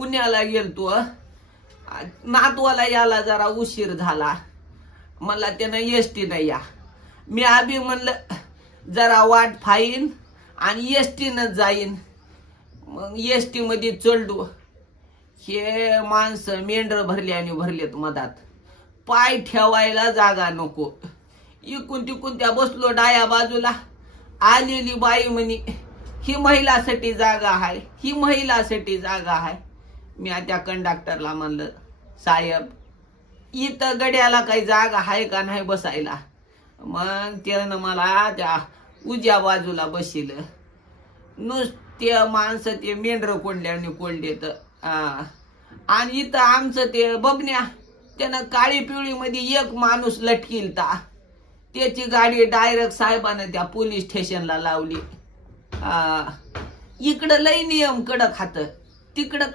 पुण्याला गेलतो. नातवाला याला जरा उशीर झाला. मला त्यानं एसटी नाही या. मी आधी म्हणलं जरा वाट फाईन आणि एसटीनं जाईन. मग एसटी मध्ये चढलो. हे माणसं मेंढर भरलेत मधात. पाय ठेवायला जागा नको. इकून तिकून त्या बसलो डाया बाजूला. आलेली बाई म्हणे ही महिलासाठी जागा आहे, ही महिलासाठी जागा आहे. मी त्या कंडक्टरला म्हणलं साहेब इथं गड्याला काही जागा आहे का नाही बसायला. मग त्यानं मला त्या उजव्या बाजूला बसिलं. नुसते माणसं ते मेंढर कोंडल्याने कोंडलेत. आणि इथं आमचं ते बघण्या त्यानं काळी पिवळी मध्ये एक माणूस लटकिलता. त्याची गाडी डायरेक्ट साहेबानं त्या पोलीस स्टेशनला लावली. इकडं लई नियम कडक हात, तिकडं